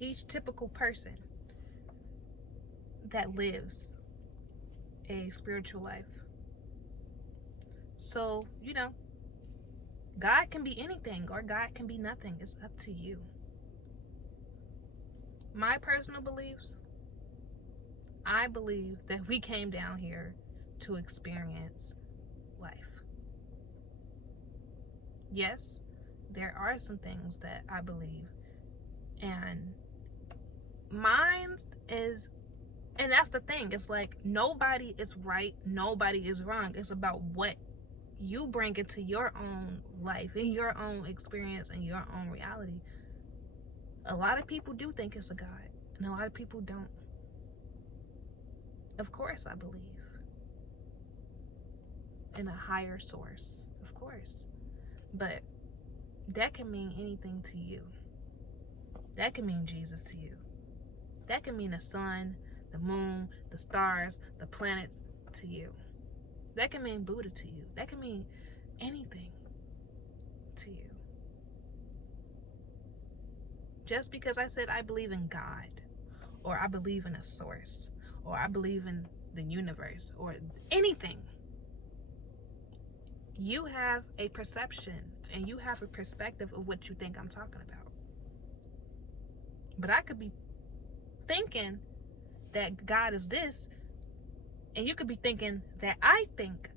each typical person that lives a spiritual life. So, God can be anything or God can be nothing. It's up to you. My personal beliefs, I believe that we came down here to experience life. Yes, there are some things that I believe, and mine is, and that's the thing, it's like nobody is right, nobody is wrong. It's about what you bring into your own life and your own experience and your own reality. A lot of people do think it's a God, and a lot of people don't. Of course, I believe in a higher source, of course. But that can mean anything to you. That can mean Jesus to you. That can mean the sun, the moon, the stars, the planets to you. That can mean Buddha to you. That can mean anything to you. Just because I said I believe in God, or I believe in a source, or I believe in the universe, or anything, you have a perception and you have a perspective of what you think I'm talking about. But I could be thinking that God is this, and you could be thinking that I think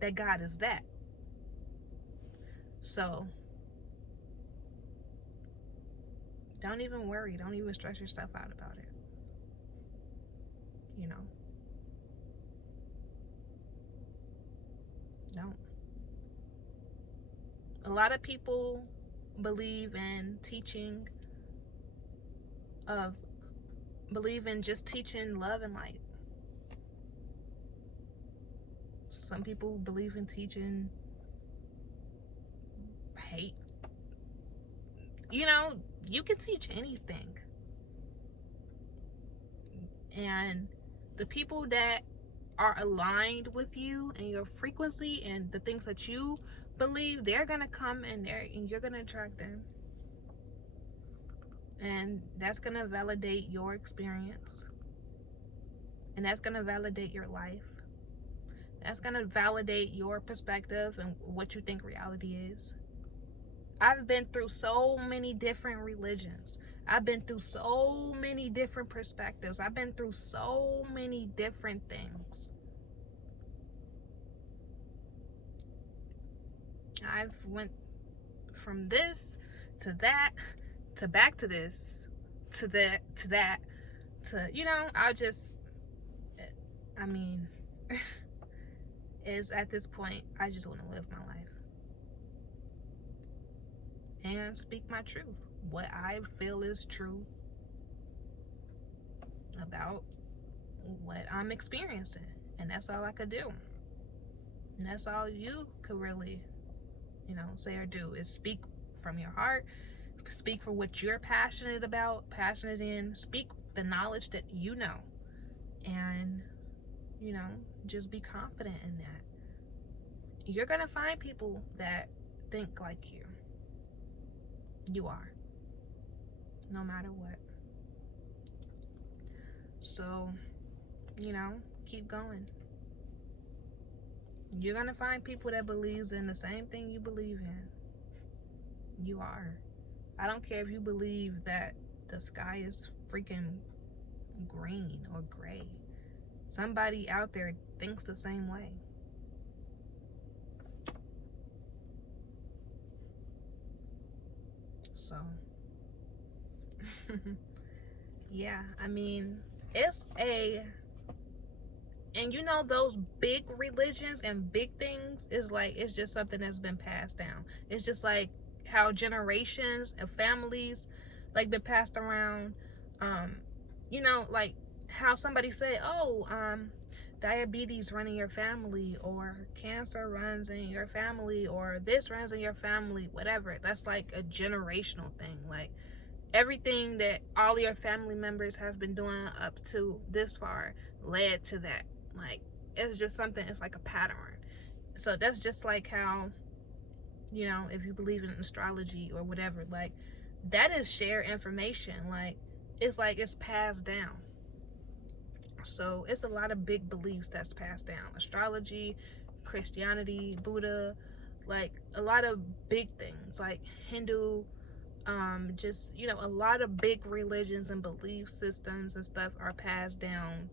that God is that. So don't even worry. Don't even stress yourself out about it. Don't. A lot of people believe in just teaching love and light. Some people believe in teaching hate. You can teach anything. And the people that are aligned with you and your frequency and the things that you believe, they're going to come in there and you're going to attract them. And that's going to validate your experience. And that's going to validate your life. That's going to validate your perspective and what you think reality is. I've been through so many different religions. I've been through so many different perspectives. I've been through so many different things. I've went from this to that to back to this to that to that to is at this point I just want to live my life and speak my truth, what I feel is true about what I'm experiencing, and that's all I could do, and that's all you could really say or do, is speak from your heart, speak for what you're passionate about, passionate in, speak the knowledge that you know, and just be confident in that. You're gonna find people that think like you. You are, no matter what. So keep going. You're gonna find people that believes in the same thing you believe in. You are. I don't care if you believe that the sky is freaking green or gray. Somebody out there thinks the same way. So yeah, and those big religions and big things it's just something that's been passed down. It's just like how generations of families been passed around. Like how somebody say, diabetes run in your family, or cancer runs in your family, or this runs in your family, whatever. That's like a generational thing. Like everything that all your family members has been doing up to this far led to that. Like it's just something, it's like a pattern. So that's just like how if you believe in astrology or whatever, like that is shared information. Like it's passed down. So it's a lot of big beliefs that's passed down. Astrology, Christianity, Buddha, like a lot of big things, like Hindu, just, a lot of big religions and belief systems and stuff are passed down,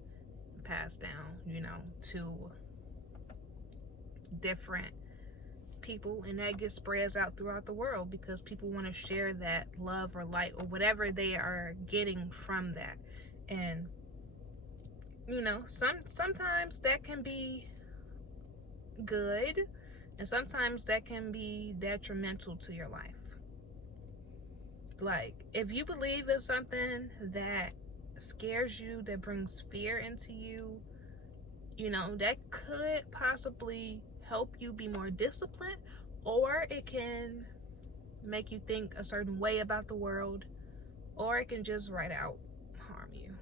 to different people, and that gets spreads out throughout the world because people want to share that love or light or whatever they are getting from that. And sometimes that can be good, and sometimes that can be detrimental to your life. Like, if you believe in something that scares you, that brings fear into you, that could possibly help you be more disciplined, or it can make you think a certain way about the world, or it can just right out harm you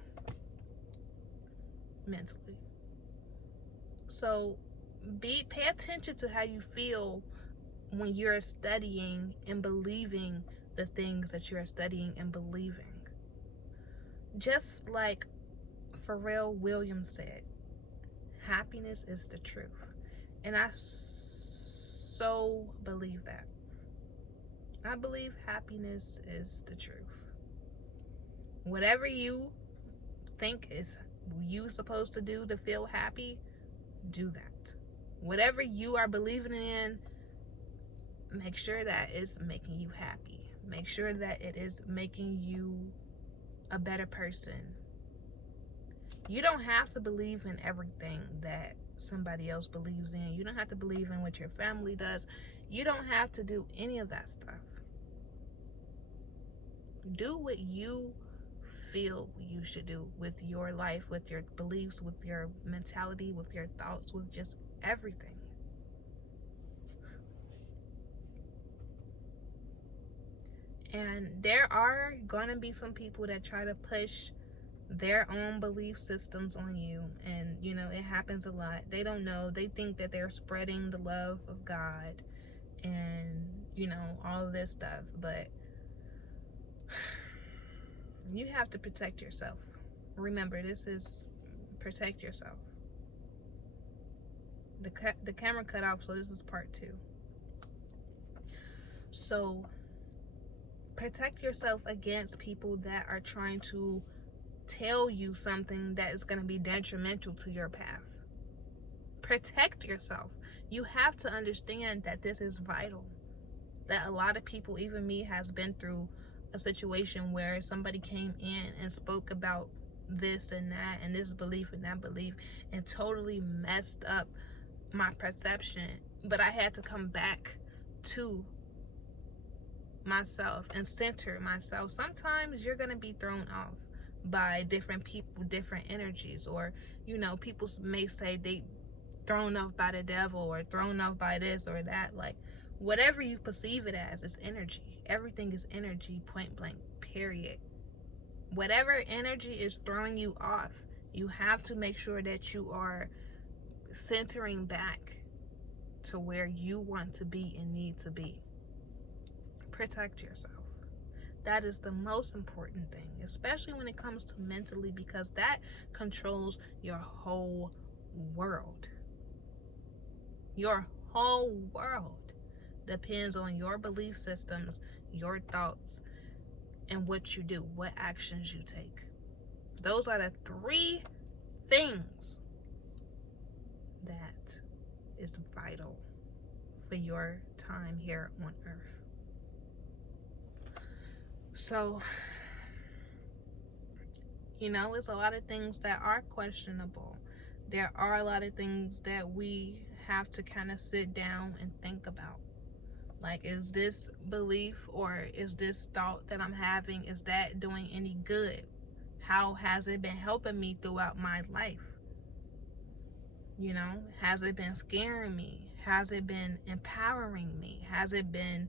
mentally. So pay attention to how you feel when you're studying and believing the things that you're studying and believing. Just like Pharrell Williams said, happiness is the truth. And I so believe that. I believe happiness is the truth. Whatever you think is you supposed to do to feel happy, do that. Whatever you are believing in, make sure that it's making you happy. Make sure that it is making you a better person. You don't have to believe in everything that somebody else believes in. You don't have to believe in what your family does. You don't have to do any of that stuff. Do what you feel you should do with your life, with your beliefs, with your mentality, with your thoughts, with just everything. And there are going to be some people that try to push their own belief systems on you, and it happens a lot. They don't know. They think that they're spreading the love of God and all of this stuff, but you have to protect yourself. Remember, this is protect yourself. The camera cut off, so this is part 2. So protect yourself against people that are trying to tell you something that is going to be detrimental to your path. Protect yourself. You have to understand that this is vital. That a lot of people, even me, has been through a situation where somebody came in and spoke about this and that and this belief and that belief and totally messed up my perception. But I had to come back to myself and center myself. Sometimes you're going to be thrown off by different people, different energies, or people may say they thrown off by the devil or thrown off by this or that. Like, whatever you perceive it as, it's energy. Everything is energy, point blank, period. Whatever energy is throwing you off, you have to make sure that you are centering back to where you want to be and need to be. Protect yourself. That is the most important thing, especially when it comes to mentally, because that controls your whole world. Your whole world depends on your belief systems, your thoughts, and what you do, what actions you take. Those are the 3 things that is vital for your time here on earth. So, it's a lot of things that are questionable. There are a lot of things that we have to kind of sit down and think about. Like, is this belief or is this thought that I'm having, is that doing any good? How has it been helping me throughout my life? Has it been scaring me? Has it been empowering me? Has it been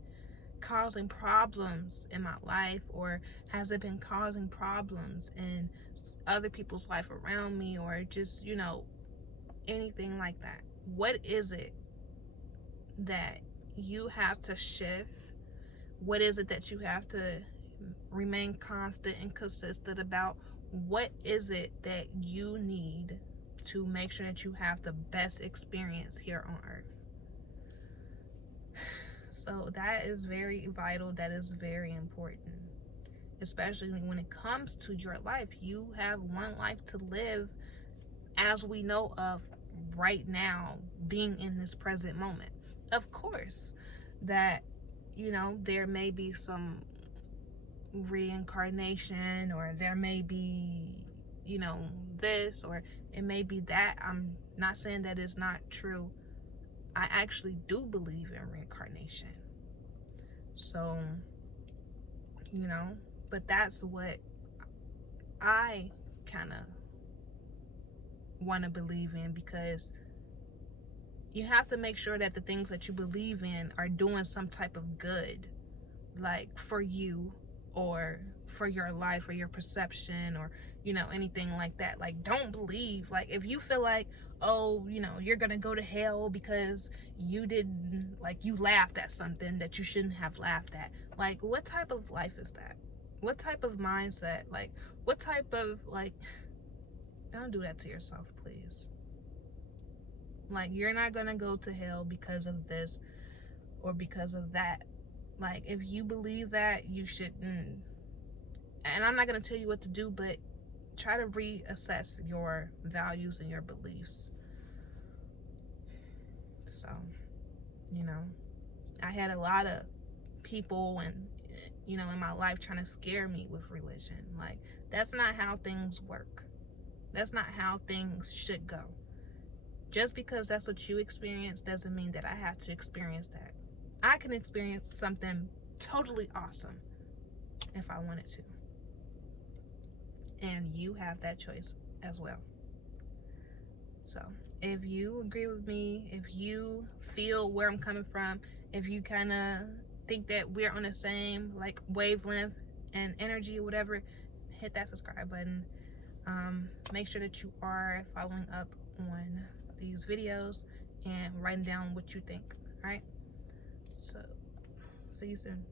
causing problems in my life, or has it been causing problems in other people's life around me, or just anything like that? What is it that you have to shift? What is it that you have to remain constant and consistent about what is it that you need to make sure that you have the best experience here on earth. So that is very vital. That is very important, especially when it comes to your life. You have one life to live, as we know of right now, being in this present moment. Of course, that, there may be some reincarnation, or there may be, this, or it may be that. I'm not saying that it's not true. I actually do believe in reincarnation. So, but that's what I kind of want to believe in, because you have to make sure that the things that you believe in are doing some type of good, like for you, or for your life, or your perception, or anything like that. Like, don't believe, like, if you feel like, oh, you're gonna go to hell because you laughed at something that you shouldn't have laughed at. Like, what type of life is that? What type of mindset? Like, what type of, don't do that to yourself, please. Like, you're not gonna go to hell because of this or because of that. Like, if you believe that, you shouldn't. And I'm not gonna tell you what to do, but try to reassess your values and your beliefs. So, I had a lot of people in my life trying to scare me with religion. Like, that's not how things work. That's not how things should go. Just because that's what you experience doesn't mean that I have to experience that. I can experience something totally awesome if I wanted to. And you have that choice as well. So if you agree with me, if you feel where I'm coming from, if you kind of think that we're on the same wavelength and energy or whatever, hit that subscribe button. Make sure that you are following up on these videos and writing down what you think. All right, so see you soon.